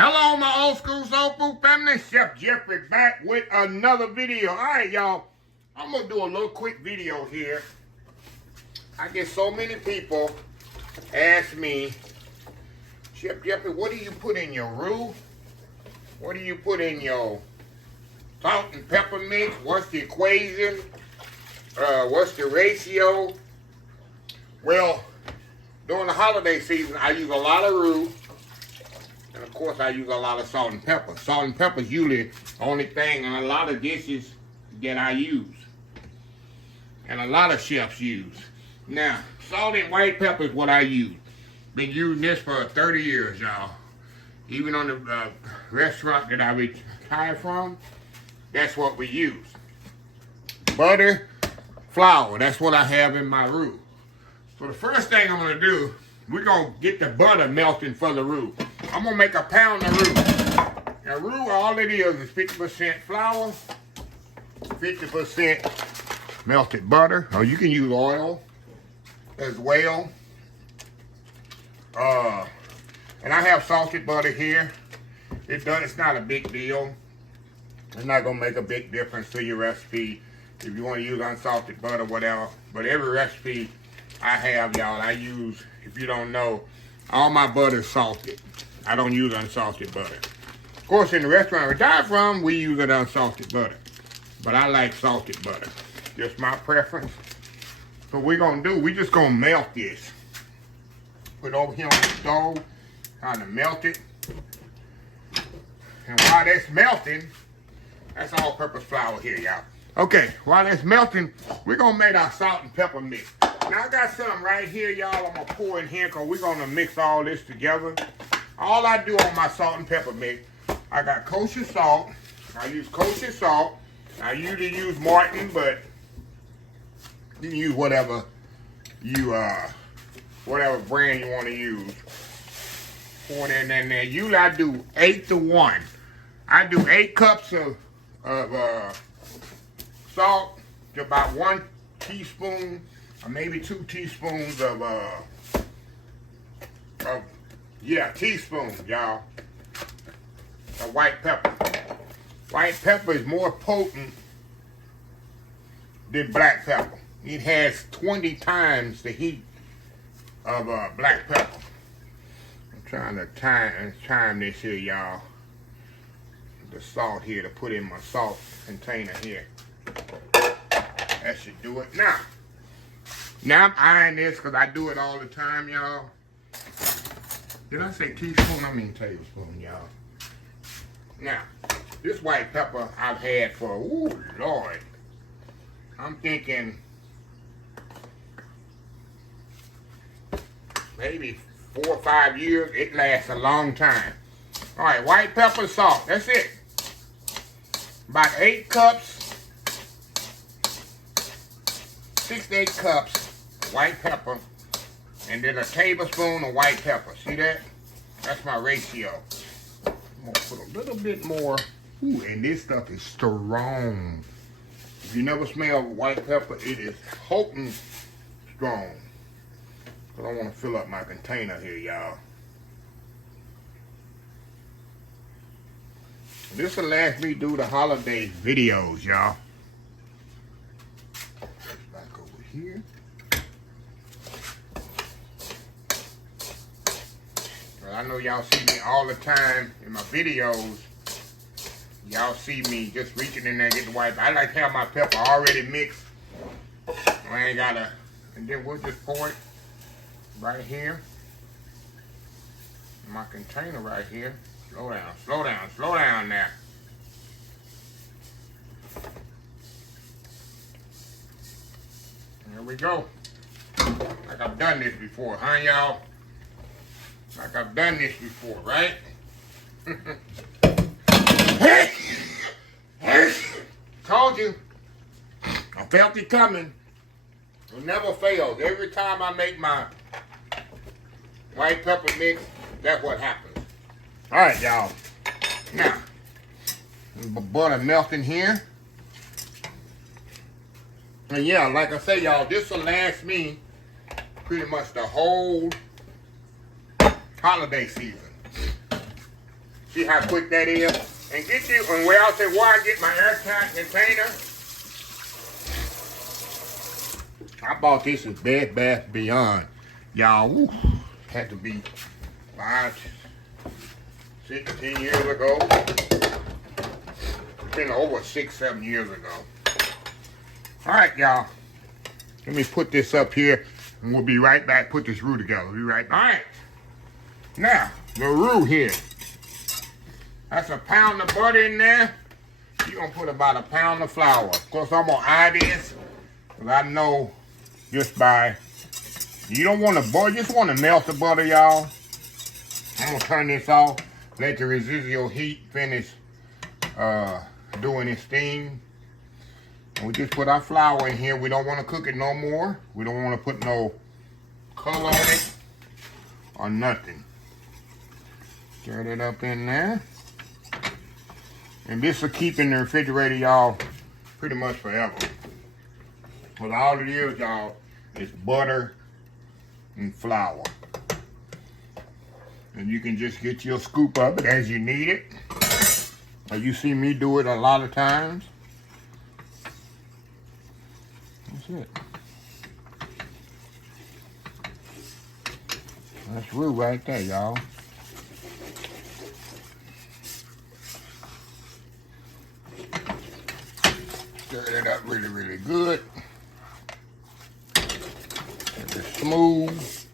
Hello, my old school soul food family. Chef Jeffrey back with another video. All right, y'all. I'm going to do a little quick video here. I get so many people ask me, Chef Jeffrey, what do you put in your roux? What do you put in your salt and pepper mix? What's the equation? What's the ratio? Well, during the holiday season, I use a lot of roux. And of course, I use a lot of salt and pepper. Salt and pepper is usually the only thing in a lot of dishes that I use. And a lot of chefs use. Now, salt and white pepper is what I use. Been using this for 30 years, y'all. Even on the restaurant that I retired from, that's what we use. Butter, flour, that's what I have in my roux. So the first thing I'm gonna do, we're gonna get the butter melting for the roux. I'm gonna make a pound of roux. Now roux, all it is 50% flour, 50% melted butter, or you can use oil as well. And I have salted butter here. It's not a big deal. It's not gonna make a big difference to your recipe if you want to use unsalted butter, whatever. But every recipe I have, y'all, I use, if you don't know, all my butter is salted. I don't use unsalted butter. Of course, in the restaurant I retired from, we use it unsalted butter. But I like salted butter. Just my preference. So we're gonna do, we just gonna melt this. Put it over here on the stove, kind of melt it. And while that's melting, that's all-purpose flour here, y'all. Okay, while that's melting, we're gonna make our salt and pepper mix. Now I got some right here, y'all. I'm gonna pour in here because we're gonna mix all this together. All I do on my salt and pepper mix, I got kosher salt. I use kosher salt. I usually use Martin, but you can use whatever you whatever brand you want to use. Pour it in there. Usually I do 8 to 1. I do 8 cups of salt to about 1 teaspoon or maybe 2 teaspoons teaspoons, y'all, of white pepper. White pepper is more potent than black pepper. It has 20 times the heat of black pepper. I'm trying to time this here, y'all. The salt here to put in my salt container here. That should do it. Now I'm eyeing this because I do it all the time, y'all. Did I say teaspoon? I mean tablespoon, y'all. Now, this white pepper I've had for, ooh, Lord. I'm thinking maybe 4 or 5 years. It lasts a long time. All right, white pepper, salt. That's it. About 8 cups, 6 to 8 cups white pepper, and then a tablespoon of white pepper. See that? That's my ratio. I'm gonna put a little bit more. Ooh, and this stuff is strong. If you never smell white pepper, it is potent strong. But I want to fill up my container here, y'all. This will last me do the holiday videos, y'all. Back over here. Well, I know y'all see me all the time in my videos. Y'all see me just reaching in there, get the white. I like to have my pepper already mixed. I ain't gotta, and then we'll just pour it right here. My container right here. Slow down, slow down, slow down now. There we go. Like I've done this before, huh, y'all? Like I've done this before, right? Told you. I felt it coming. It never fails. Every time I make my white pepper mix, that's what happens. All right, y'all. Now, butter melting here. And yeah, like I say, y'all, this will last me pretty much the whole holiday season. See how quick that is? And get you, and where I said where I get my airtight container. I bought this at Bed Bath Beyond. Y'all, had to be 5, 6, 10 years ago. It's been over 6, 7 years ago. All right, y'all. Let me put this up here, and we'll be right back. Put this roux together. We'll be right back. All right. Now, the roux here. That's a pound of butter in there. You're going to put about a pound of flour. Of course, I'm going to eye this, because I know just by, you don't want to boil, just want to melt the butter, y'all. I'm going to turn this off, let the residual heat finish doing its thing. And we just put our flour in here. We don't want to cook it no more. We don't want to put no color on it or nothing. Stir it up in there. And this will keep in the refrigerator, y'all, pretty much forever. But all it is, y'all, is butter and flour. And you can just get your scoop of it as you need it. Or you see me do it a lot of times. That's it. That's roux right there, y'all. Stir it up really, really good. Get it smooth.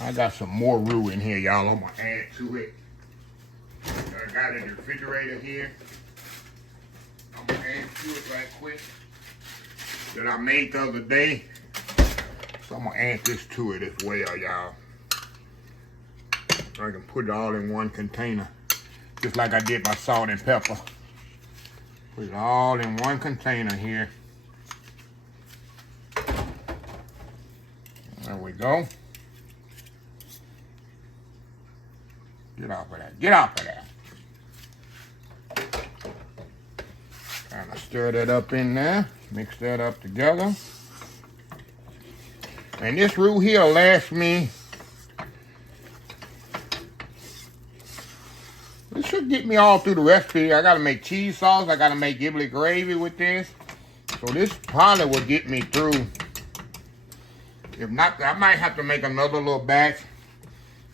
I got some more roux in here, y'all. I'm gonna add to it. I got it in the refrigerator here. I'm gonna add to it right quick. That I made the other day. So I'm gonna add this to it as well, y'all. I can put it all in one container. Just like I did my salt and pepper. Put it all in one container here. There we go. Get off of that. Get off of that. Kind of stir that up in there. Mix that up together. And this roux here will last me. This should get me all through the recipe. I gotta make cheese sauce. I gotta make ghibli gravy with this. So this probably will get me through. If not, I might have to make another little batch.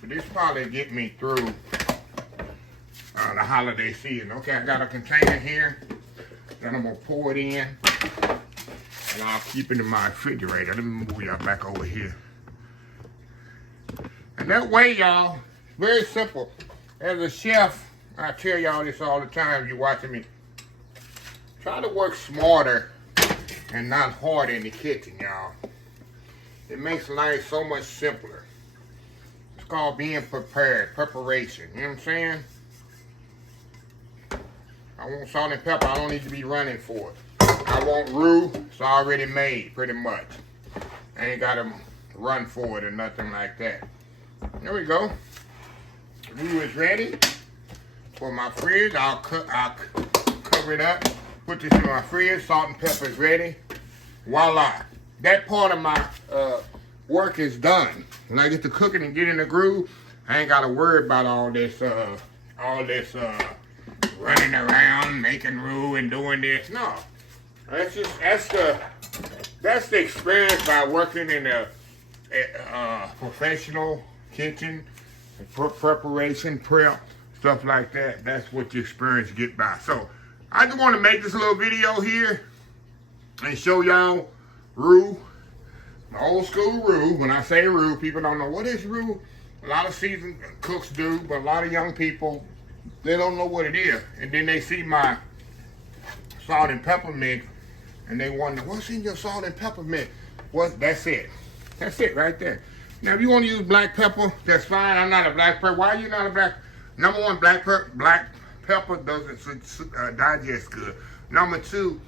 But this probably get me through the holiday season. Okay, I got a container here. Then I'm gonna pour it in. And I'll keep it in my refrigerator. Let me move y'all back over here. And that way, y'all, very simple. As a chef, I tell y'all this all the time, you're watching me. Try to work smarter and not hard in the kitchen, y'all. It makes life so much simpler. It's called being prepared, preparation. You know what I'm saying? I want salt and pepper. I don't need to be running for it. I want roux. It's already made, pretty much. I ain't got to run for it or nothing like that. There we go. Roux is ready for my fridge. I'll cover it up. Put this in my fridge. Salt and pepper is ready. Voila. That part of my work is done. When I get to cooking and get in the groove, I ain't got to worry about all this running around, making roux and doing this. No. That's the experience by working in a professional kitchen, preparation, prep, stuff like that. That's what the experience get by. So I just want to make this little video here and show y'all roux, my old school roux. When I say roux, people don't know what is roux. A lot of seasoned cooks do, but a lot of young people, they don't know what it is. And then they see my salt and pepper mix, and they wonder, what's in your salt and pepper mix? Well, that's it. That's it right there. Now, if you want to use black pepper, that's fine. I'm not a black pepper. Why are you not a black? Number one, black pepper doesn't digest good. Number two,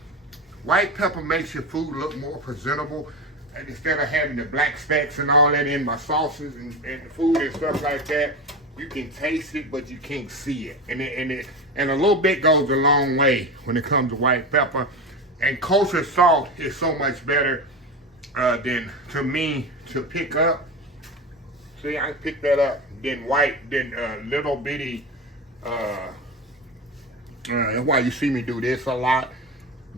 white pepper makes your food look more presentable. And instead of having the black specks and all that in my sauces and the food and stuff like that, you can taste it, but you can't see it. And a little bit goes a long way when it comes to white pepper. And kosher salt is so much better than, to me, to pick up. See, I picked that up. Then white, then little bitty. That's why you see me do this a lot.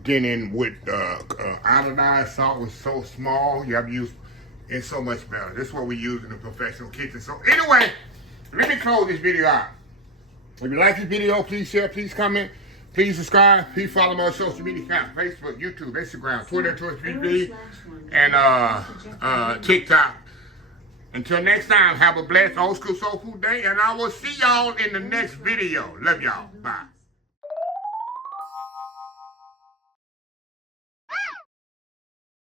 Then in with iodized salt was so small. You have to use it's so much better. This is what we use in the professional kitchen. So anyway, let me close this video out. If you like this video, please share, please comment, please subscribe, please follow my social media accounts: Facebook, YouTube, Instagram, Twitter, Twitch, and TikTok. Until next time, have a blessed old school soul food day, and I will see y'all in the next video. Love y'all. Bye.